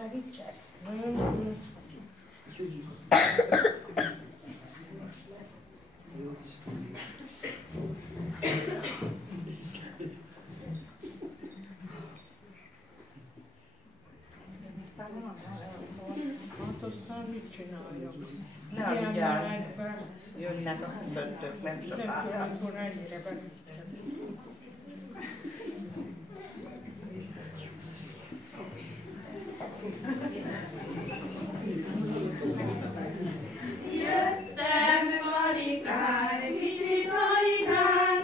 kívánság egyszer? Hát aztán mit csináljak? Ne vigyázz, jönnek a köszöntők, nem sokára. Akkor ennyire belüttem. Jöttem Marikán, kicsi Marikán,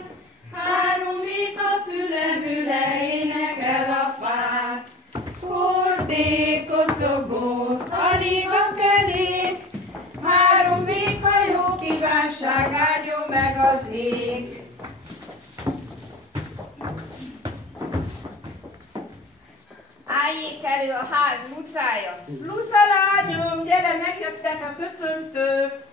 3 vika fülemüle énekel a fán. Hordék, kocogó, alig a kerék, 3 vika jó kívánság áldjon meg az ég. Álljék elő a ház lucája! Luca lányom, gyere, megjöttek a köszöntők!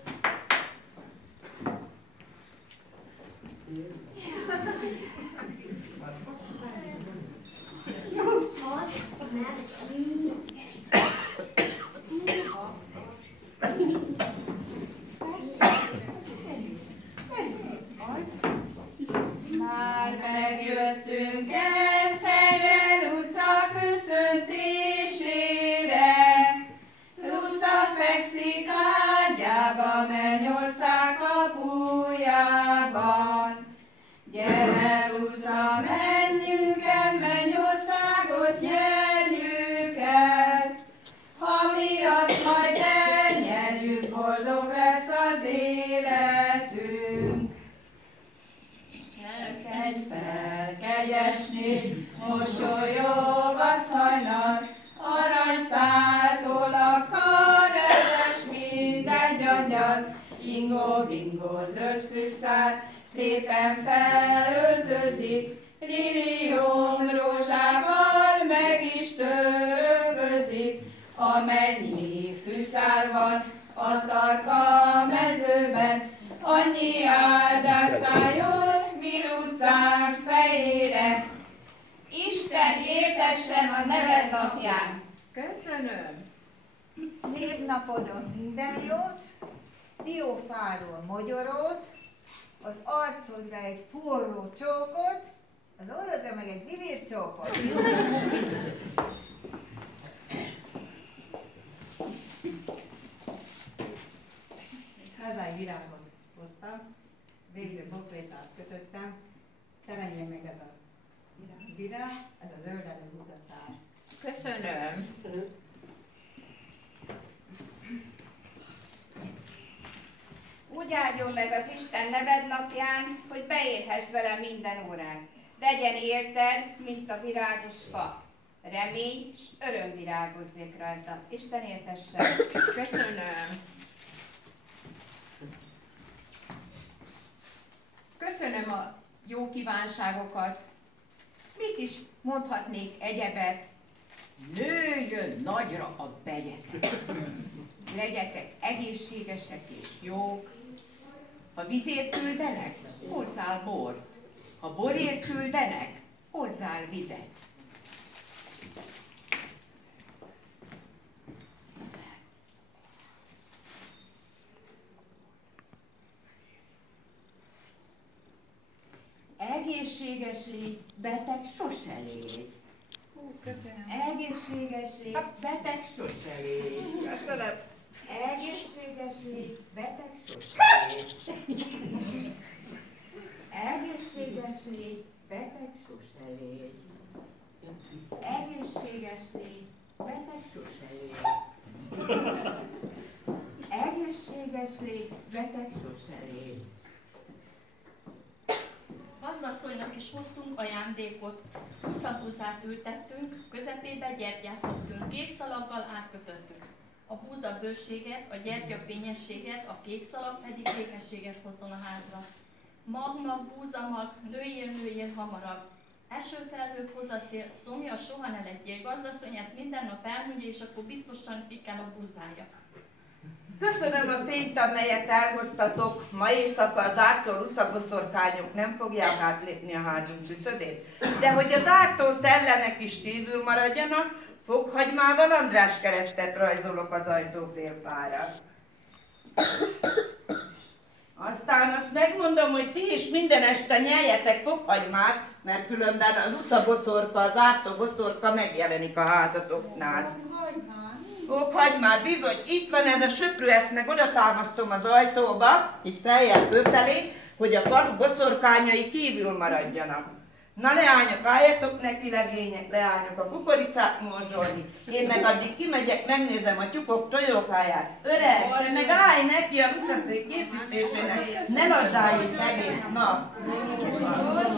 Már megjöttünk ez helyre, Luca köszöntésére. Luca fekszik ágyába, mennyország kapujában. Gyere, Luca, menjünk el, mennyországot nyerjük el. Ha mi azt majd elnyerjük, boldog lesz az életünk. Kelj fel, kegyes nép, mosolyog az hajnal, aranyszáltól a karezes mindegy angyal. Ingó, bingó, zöld fűszál, szépen felöltözik, lilium rózsával meg is törölközik. Amennyi fűszál van a tarka mezőben, annyi áldás szálljon mi Lucánk fejére. Isten éltessen a neved napján. Köszönöm. Névnapodon minden jót, diófáról mogyorót, az arcodra egy forró csókot, az orrodra meg egy vivércsókot. Hazai virágot hoztam, végző bokrétát kötöttem, szerenjen meg ez a virág, ez a zöldelő buzaszár. Köszönöm. Úgy áldjon meg az Isten neved napján, hogy beérhess vele minden órán. Legyen érted, mint a virágos fa. Remény és öröm virágozzék rajta. Isten éltesse. Köszönöm. Köszönöm a jó kívánságokat. Mit is mondhatnék egyebet? Nőjön nagyra a begyetek. Legyetek egészségesek és jók. Ha vizért küldenek, hozzál bort. Ha borért küldenek, hozzál vizet. Egészséges légy, beteg sose légy. Köszönöm. Egészséges légy, beteg sose légy. Köszönöm. Egészséges légy, beteg sose légy. Egészséges légy, beteg sose légy. Egészséges légy, beteg sose légy. Egészséges légy, beteg sose légy. Gazdasszonynak is hoztunk ajándékot. Utcabúzát ültettünk, közepébe gyertyát tettünk, kék szalaggal átkötöttük. A búza bőséget, a gyertya fényességet, a kék szalag pedig békességet hozzon a házra. Mag, búzamag, nőjél hamarabb. Esőfelhőt hoz a szél, szomja soha ne legyél. Gazdasszony ezt minden nap elmondja, és akkor biztosan pikkel a búzája. Köszönöm a fényt, amelyet elhoztatok. Ma éjszaka az ártó utcaboszorkányok nem fogják átlépni a házunk küszöbét. De hogy az ártó szellemek is kívül maradjanak, Fokhagymával András keresztet rajzolok az ajtófélfára. Aztán azt megmondom, hogy ti is minden este nyeljetek fokhagymát, mert különben az utcaboszorka, az ártóboszorka megjelenik a házatoknál. Fokhagymát, bizony, itt van ez a söprű, ezt meg oda támasztom az ajtóba, így feljel fölfelé, hogy a falu boszorkányai kívül maradjanak. Na leányok, álljatok neki legények, leányok a kukoricát morzsolni. Én meg addig kimegyek, megnézem a tyúkok tojókáját. Öreg, te meg állj neki a utcaszék készítésének, ne lasdálj itt egész nap.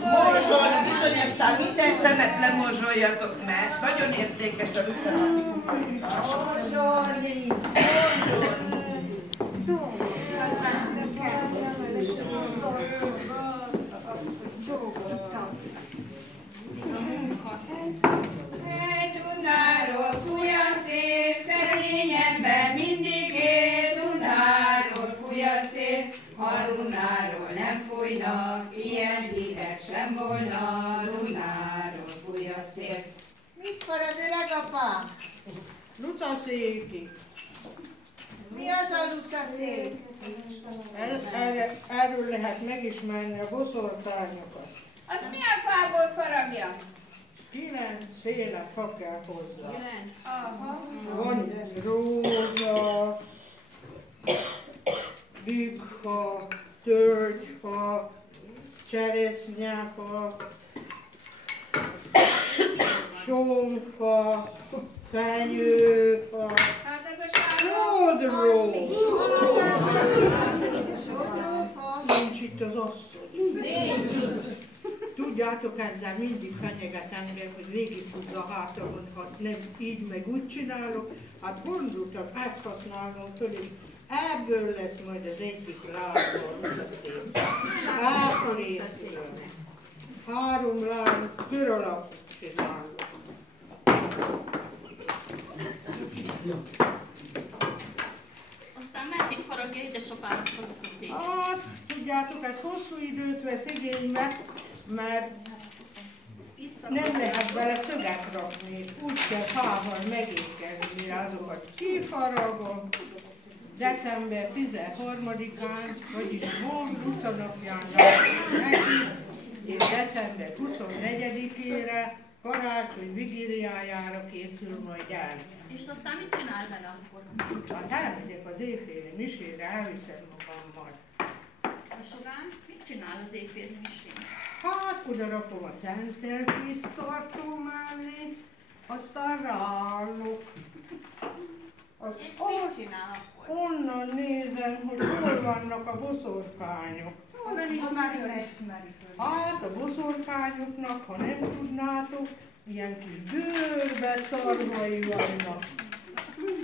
Morzsolni, bizony, aztán minden szemet lemorzsoljatok, mert nagyon értékes a utcaszéki kukoricás. Morzsolni, Dunáról fúj a szél, szegény ember mindig él. Dunáról fúj a szél, ha Dunáról nem fújnak, ilyen hírek sem volna. Dunáról fúj a szél. mit farad öreg apám? Lucaszéki. Mi az a lucaszék? Erről lehet megismerni a boszorkányokat. Az milyen fából faragja? 9 féle fa kell hozzá. Aha. Van rózsa, bükkfa, tölgyfa, cseresznyefa, somfa, fenyőfa, Hát ez a sárga. sodró. Sodrófa? Nincs itt az asztal. Tudjátok, ezzel mindig fenyeget engem, hogy végigfut a hátamon, ha nem így meg úgy csinálok. Hát gondoltam, ezt használom föl, és ebből lesz majd az egyik lábban, szép. Átrészről. 3 láb kör alapot csinálok. Aztán meddig faragja édesapának a lucaszék? Hát, tudjátok, ez hosszú időt vesz igénybe, mert nem lehet vele szöget rakni, úgy kell fával megékezni, mire azokat kifaragom. December 13-án, vagyis most utcanapján neki, és december 24-ére, karácsony vigíliájára készül majd el. És aztán mit csinál vele akkor? Hát elmegyek az éjféli misére, elviszem magammal. A során mit csinál az éjféli misén? Hát oda rakom a szentelkész tartó mellé, aztán ráállok. És mit csinál akkor? Onnan nézem, hogy hol vannak a boszorkányok. Hát a boszorkányoknak, ha nem tudnátok, ilyen kis bőrbe szarvai vannak.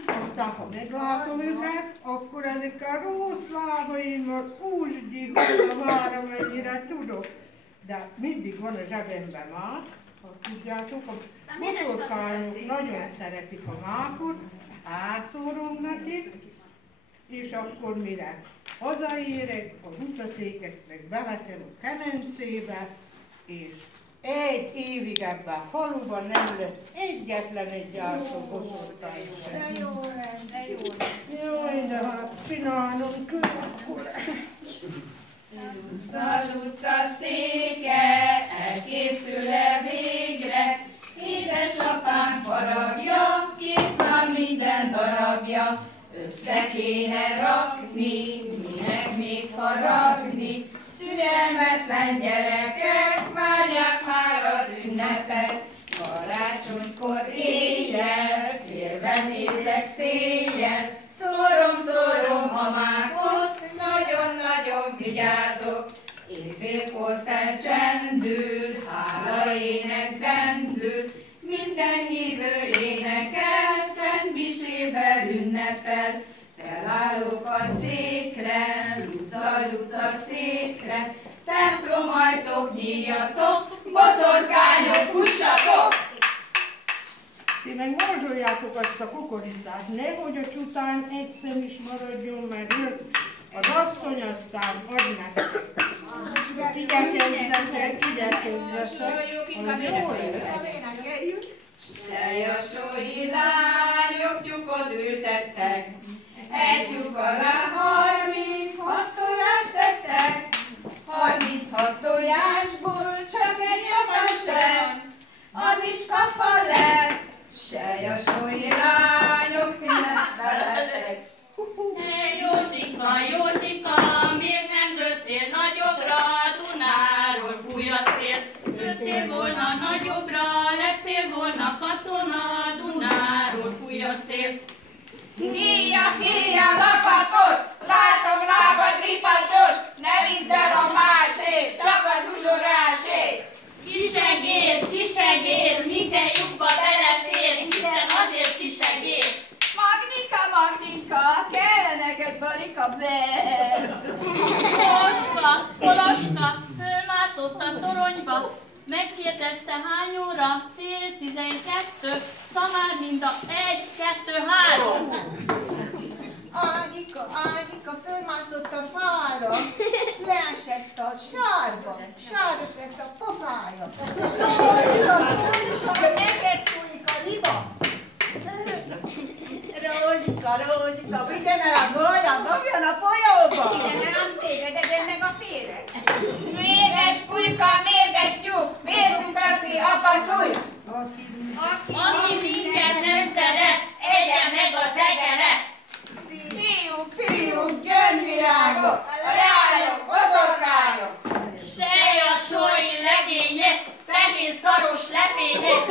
Aztán, ha meglátom őket, akkor ezekkel rossz lábaimmal úgy gyilkol a vár, amennyire tudok. De mindig van a zsebemben mák, ha tudjátok, a boszorkányok nagyon szeretik a mákot, átszórom nekik, és akkor mire hazaérek, az utcaszéket meg bevetem a kemencébe, és 1 évig ebben a faluban nem lesz egyetlen egy gyászó boszorkány sem. De jó lesz, de jó lesz. Jaj, de hát csinálnom kell akkor. Utca széke, elkészül-e végre? Édesapám faragja, kész van minden darabja. Össze kéne rakni, minek még faragni. Türelmetlen gyerekek, várják már az ünnepet. Karácsonykor éjjel, félve nézek széjjel. Szórom a mákot, nagyon-nagyon vigyázok. Éjfélkor felcsendül, hála ének zendül. Minden hívő énekel, szent misével ünnepel. Felállok a székre, luca székre. Templomajtók nyíljatok, boszorkányok fussatok! Ti meg morzsoljátok azt a kukoricát, nehogy a csután egy szem is maradjon, mert jön az asszony, aztán ad nektek. Igyekezzetek, Jó, kik a hogy jól lesz. Énekeljük. Selyasói lányok tyúkot ültettek, egy tyúk alá 36 tojást tettek, 36 tojásból csak egy kapas lett, az is kapa lett, selyasói lányok mindent felettek. Hey, Józsika, Józsika, miért nem lőttél nagyobbra, Dunáról fúj a szél. Lőttél volna nagyobbra, lettél volna katona, Dunáról fúj a szél. Híja, híja, lakatos, látom lábad ripacsos, ne vidd el a másét, csak az uzsorásé. Kisegér, minden lyukba belefér, hiszen azért kisegér. Magnika, kell neked barika be. Koloska, fölmászott a toronyba, megkérdezte hány óra, 11:30, szamár mind a 1, 2, 3. Ágika fölmászott a fára, és leesett a sárba. Sáros lett a pofája. Neked fújik a liba. Rózsika, vigyen el a golyat, dobjon a folyóba! Ide nem téged, de meg a féreg. Mérges pulyka, mérges tyúk, miért mutatni apa szúj? Aki minket nem szeret, egye meg az egeret. Fiúk, gyöngyvirágok, a leányok, boszorkányok. Selyasói legények, fehér szaros lepények.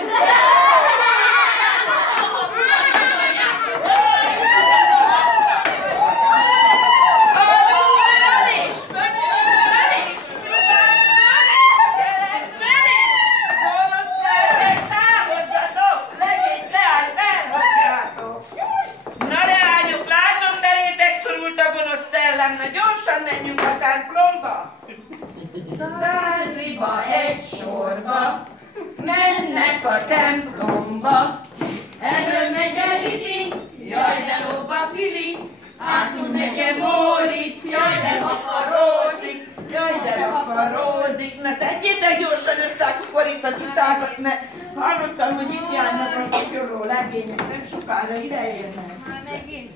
Na gyorsan menjünk a templomba! 100 liba egy sorba, mennek a templomba. Elől megy a Lili, jaj de lobba Fili, hátul megye Móricz, jaj de hakarózik, jaj de hakarózik. Na tegyétek gyorsan össze a kukoricacsutákat, mert hallottam, hogy itt járnak a kotyoló legények, nem sokára ideérnek. Már megint.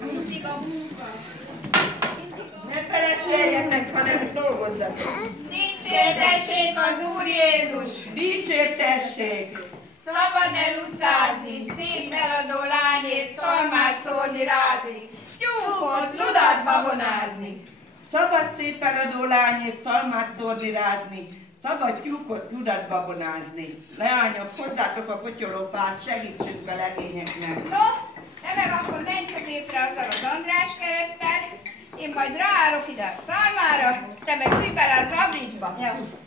Mindig a munka. Ne feleséljetek, hanem dolgozzatok. Dicsértessék az Úr Jézus! Dicsértessék! Szabad el utcázni, szép eladó lányét, szalmát szórni, rázni, tyúkot, ludat babonázni. Szabad szép eladó lányét, szalmát szórni, rázni, szabad tyúkot, ludat babonázni. Leányok, hozzátok a kotyolópát, segítsünk a legényeknek. No, te meg akkor menj középre a szaros András kereszten, én majd ráállok ide a szalmára, te meg ülj bele az abricsba,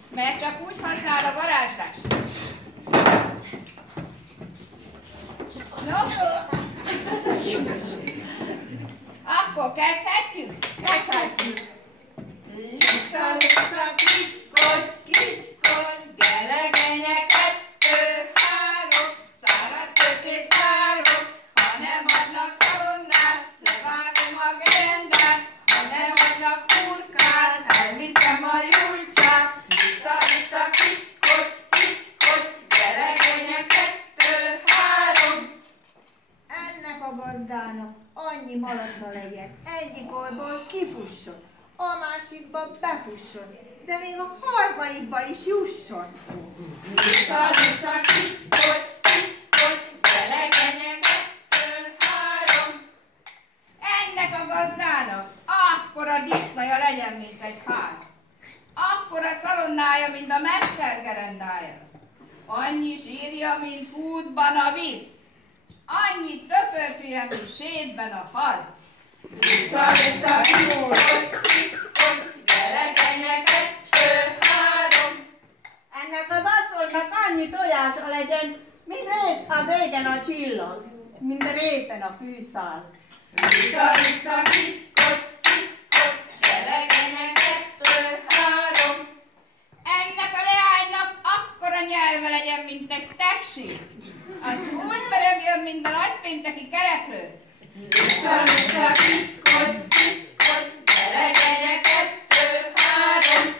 mert csak úgy használ a varázslást. No? Akkor kezdhetjük? Kezdhetjük. Lica, lica, kicskod, kicskod, gelegenye 2, 3, száraz kötés várom, ha nem adnak szalonnát, levágom a gerendát, ha nem adnak hurkát, elviszem a julcsát. Lica, lica, kicskod, kicskod, gelegenye 2, 3. Ennek a gazdának annyi malaca legyen, egyik orból kifusson, a másikba befusson, de még a harmadikba is jusson. Lica, lica, kicskod, kicskod, gelegenye 2, 3. Ennek a gazdának akkora disznaja legyen, mint egy ház. Akkora szalonnája, mint a mestergerendája. Annyi zsírja, mint kútban a víz. Annyi töpörfűje, mint sétben a hal. Lica, lica, kicskod, kicskod, gelegenye 2, 3. Ennek az asszonynak annyi tojása legyen, mint az égen a csillag, mint réten a fűszál. Lica, lica, kicskod, kicskod, gelegenye 2, 3. Ennek a leánynak akkora nyelve legyen, mint egy tepsi. Az úgy pörögjön, mint a nagypénteki kereplő. Lica, lica, kicskod, kicskod, gelegenye 2, 3.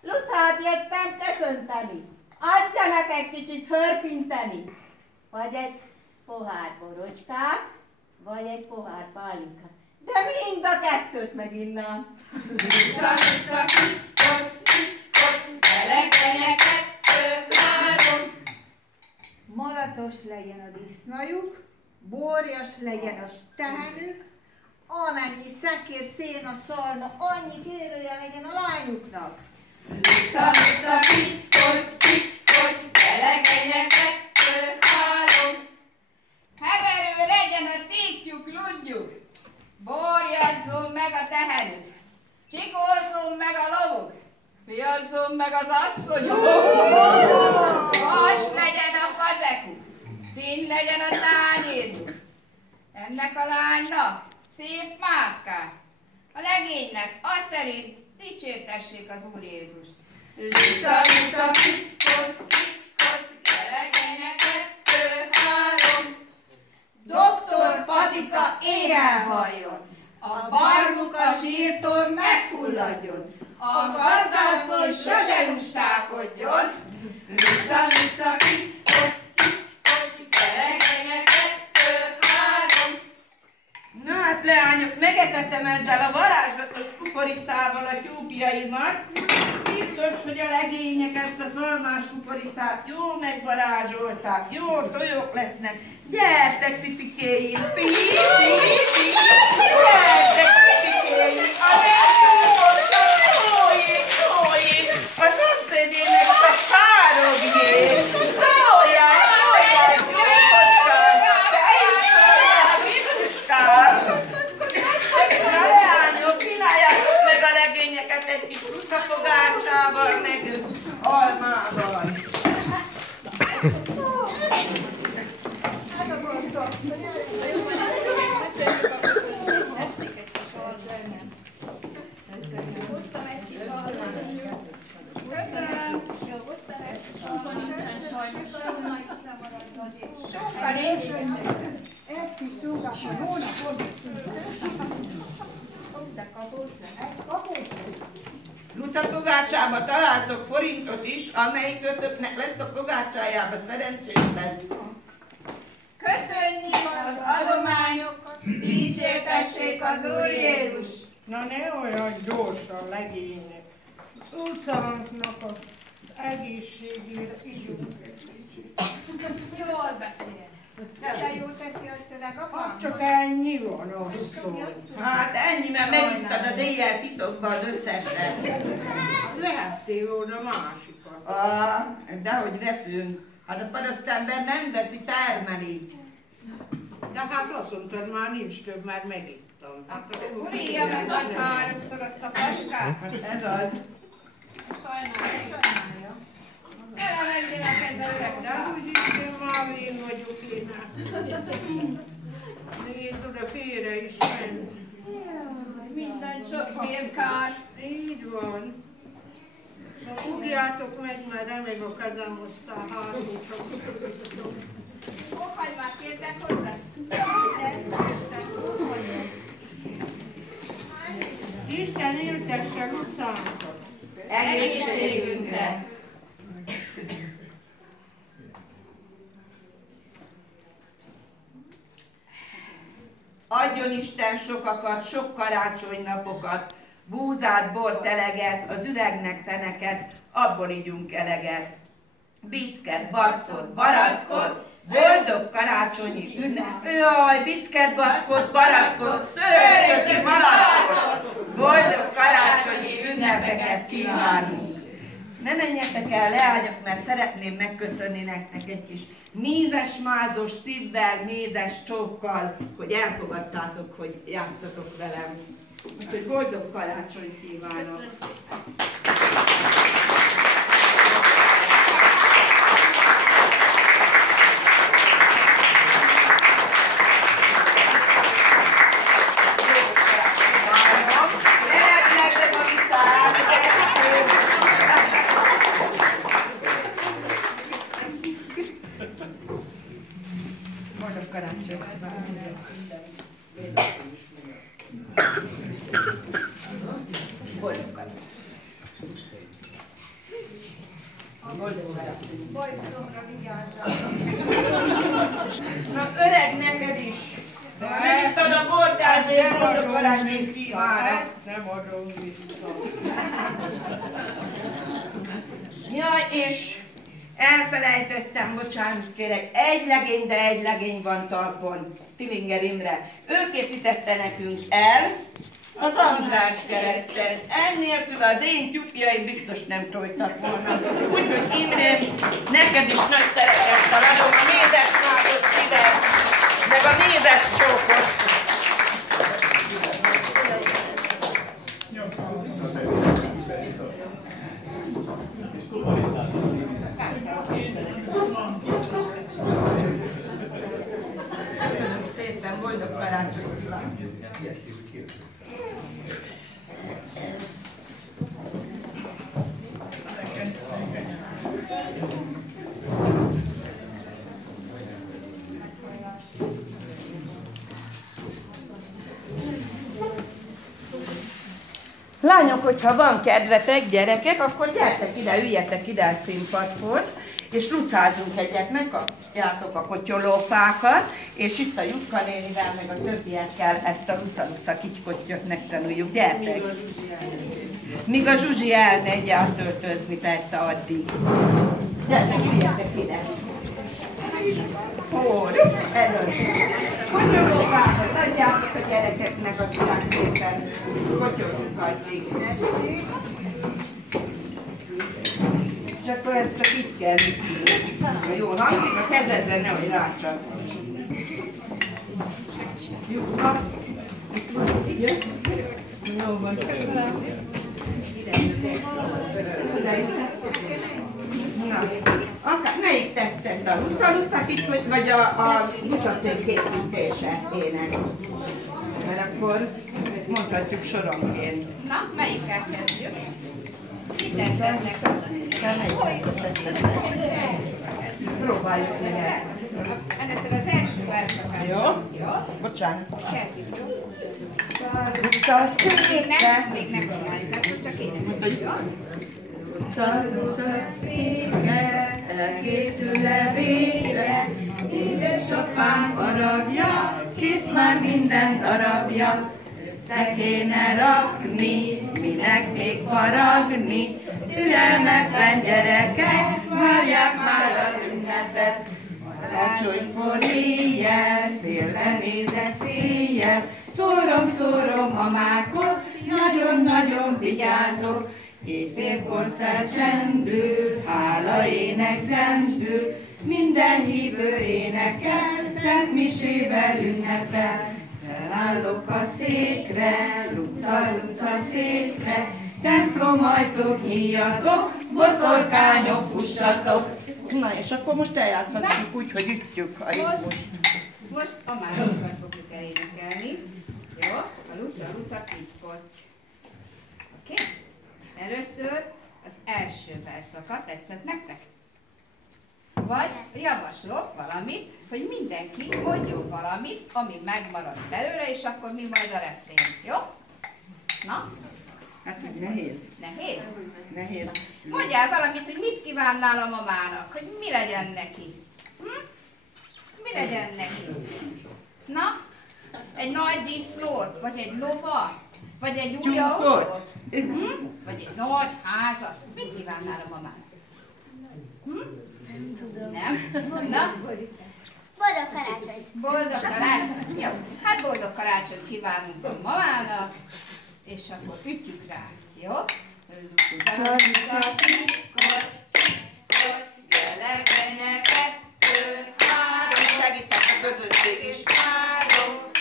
Lucát jöttem köszönteni. adjanak egy kicsit hörpinteni. Vagy egy pohár borocskát, vagy egy pohár pálinkát. De mind a kettőt meginnám. Malacos legyen a disznajuk, borjas legyen a tehenük, amennyi szekér, széna, szalma, annyi kérője legyen a lányuknak. Heverő legyen a tékjuk, ludjuk, borjadzon meg a tehenük, csikózzon meg a lovuk, fiazzon meg az asszonyok, vas legyen a fazekuk, szín legyen a tányérjuk. Ennek a lánynak szép mátkát, a legénynek azt szerint dicsértessék az Úr Jézus. Lica, lica, kicskot, legényeket, 2-3. Doktor Patika éjjel halljon, a barmuk a zsírtól megfulladjon, a gazdászon sose lustálkodjon. Lica, lica, kicskot, legényeket, 2-3. Na hát leányok, megetettem ezzel a varázslatos kukoricával a tyúkjaimat. Biztos, hogy a legények ezt a szalmás kukoricát jól megvarázsolták, jó tojók lesznek. Gyertek, pipikéim, pi, gyertek, pipikéim, a tójék, a szomszédének a párogjék, tójják, tyúkocskám, te is tójják, Jézuskám. Na leányok, kínáljátok meg a legényeket egy kis utafogácsával, meg almával. Egy kis súgak, hogy hónapon. Lutafogácsába találtok forintot is, amelyikötöknek lesz a fogácsájába szerencsés lesz. Köszönjük az adományokat, dicsértessék az Úr Jézus. Na ne olyan gyorsan, legények. Az utcánknak az egészségére ígyunk egy kicsit. Jól beszél. De jól teszi azt a legapám? Hát csak ennyi van ahhoz. Hát ennyi, mert megittad az éjjel titokban az összeset. Lehettél volna másikat. Dehogy veszünk. Hát a parasztember nem veszi, termeli. De hát azt mondtad, már nincs több, már megittam. Hát, Urija meg majd háromszor azt a paskát. Ez az. Sajnálja. Gyere menjenek ez a öreg. de úgyis én már én vagyok én. Nézd, oda félre is ment. Minden sok vérkár. Így van. Fogjátok meg, mert remeg a kezem, aztán háromszor. Hóhagymát kértek hozzá? Isten éltesse utcánkat. Egészségünkre. Adjon Isten sokakat, sok karácsonynapokat, búzát, bort, eleget, az üvegnek feneket, abból ígyunk eleget. Bicket, backot, barackot, boldog karácsonyi ünnep. Jaj, bicket, backot, barackot, szörnyöki barackot, boldog karácsonyi ünnepeket kívánunk. Ne menjetek el, leányok, mert szeretném megköszönni nektek egy kis mézes, mázos szívvel, mézes csókkal, hogy elfogadtátok, hogy játszatok velem. Úgyhogy boldog karácsonyt kívánok! Boldog karácsonyt kívánok! Boldog karácsonyt! Bajszomra vigyázzatok. Na öreg neked is. Megíztad a bortázsért, boldog karácsony szívára. Nem adom vissza. Jaj, és elfelejtettem, bocsánat kérek, egy legény van talpon, Tillinger Imre. Ő készítette nekünk el az András keresztet. Ennélkül az én tyúkjaim biztos nem tojtak volna. Úgyhogy innen neked is nagy szeretettel adom a mézes mágot ide, meg a mézes csókot. Köszönöm szépen, boldog karácsonyot! Lányok, hogyha van kedvetek, gyerekek, akkor gyertek ide, üljetek ide a színpadhoz, és lucázunk egyet, megkapjátok a kotyolófákat, és itt a Jutka nénivel, meg a többiekkel ezt a luca-luca kicskottyot megtanuljuk. Gyertek! Míg a Zsuzsi elmegy átöltözni persze addig. Gyertek, üljetek ide! Előtt! Kotyolófákat adjátok a gyerekeknek, aztán szépen kotyolunk addig. És akkor ezt csak itt kell ütni. Jól hangzik a kezedre, nehogy rácsapos. Jutka. Jó van. Melyik tetszett? A luca-luca kicsit, vagy a lucaszék készítése ének? Mert akkor mondhatjuk soronként. Na, melyikkel kezdjük? Mit tetszettek? Próbáljuk meg ezt. Először az első verszakát. Jó? Bocsánat. Kezdjük, jó? Még nem csináljuk ezt, most csak énekeljük, jó? Luca széke, elkészül-e végre, édesapám faragja, kész már minden darabja. Össze kéne rakni, minek még faragni, türelmetlen gyerekek, várják már az ünnepet. Karácsonykor éjjel, félve nézve széjjel, szórom a mákot, nagyon-nagyon vigyázok. Éjfélkor felcsendül, hála ének zendül, minden hívő énekel, szent misével ünnepel. Felállok a székre, luca-luca székre, templom ajtók nyíljatok, boszorkányok fussatok. Na és akkor most eljátszhatjuk úgy, hogy ütjük a ritmust. Most a másikat fogjuk elénekelni. Jó? A luca-luca kicskotty. Oké? Először az első versszakat, tetszett nektek? Vagy javaslok valamit, hogy mindenki mondjon valamit, ami megmarad belőle, és akkor mi majd a refrént, jó? Na? Hát, hogy nehéz. Nehéz? Nehéz. Mondjál valamit, hogy mit kívánnál a mamának, hogy mi legyen neki. Mi legyen neki? Na? Egy nagy disznót, vagy egy lovat, vagy egy új autót? Vagy egy nagy házat? Mit kívánnál a mamának? Nem? Na? Boldog karácsony! Boldog karácsony? Jó. Hát boldog karácsonyt kívánunk a mamának, és akkor ütjük rá, jó? Segítek a közönség is.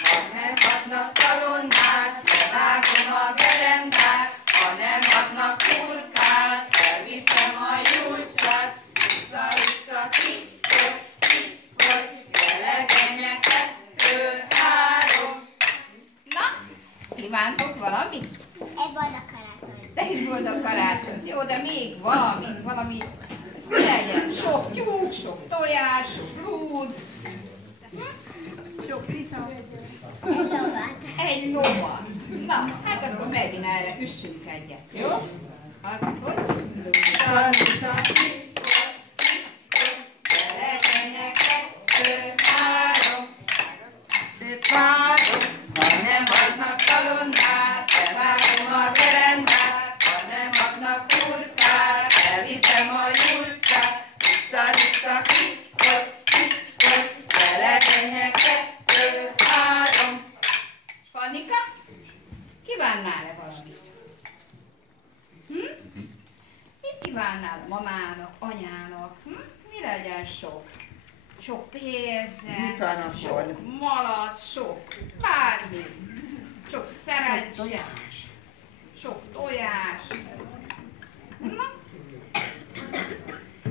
Ha nem adnak szalonnát, levágom a gerendát. Ha nem adnak kurkát, elviszem a júlcsát. Luca-luca kicskotty, gyelegénye 2, 3. Na, kívántok valamit? Egy boldog karácsony! De egy boldog karácsony. Jó, de még valami legyen. Sok tyúk, sok tojás, sok lúd. Sok cica. Egy lovat! Egy lovat. Na, hát akkor megint erre üssünk egyet, jó? Az, hogy? Luca-luca kicskotty, kívánnál mamának, anyának? Mi legyen sok? Sok pénzet, Mit van a sok sor? malac, sok bármi, sok szerencsé, sok tojás. Na?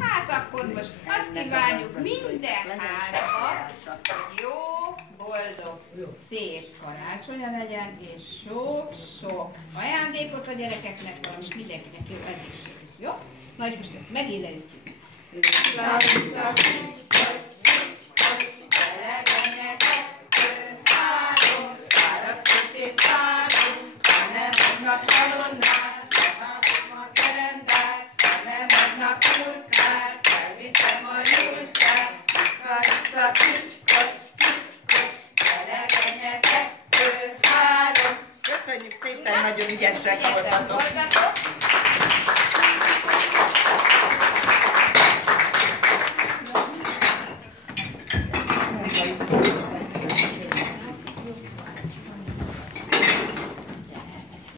Hát akkor most azt kívánjuk minden házba, hogy jó, boldog, szép karácsonya legyen, és sok-sok ajándékot a gyerekeknek, valamint mindenkinek jó egészséget. Jó? Na és most ezt megéneljük. Köszönjük szépen, nagyon ügyesek voltatok.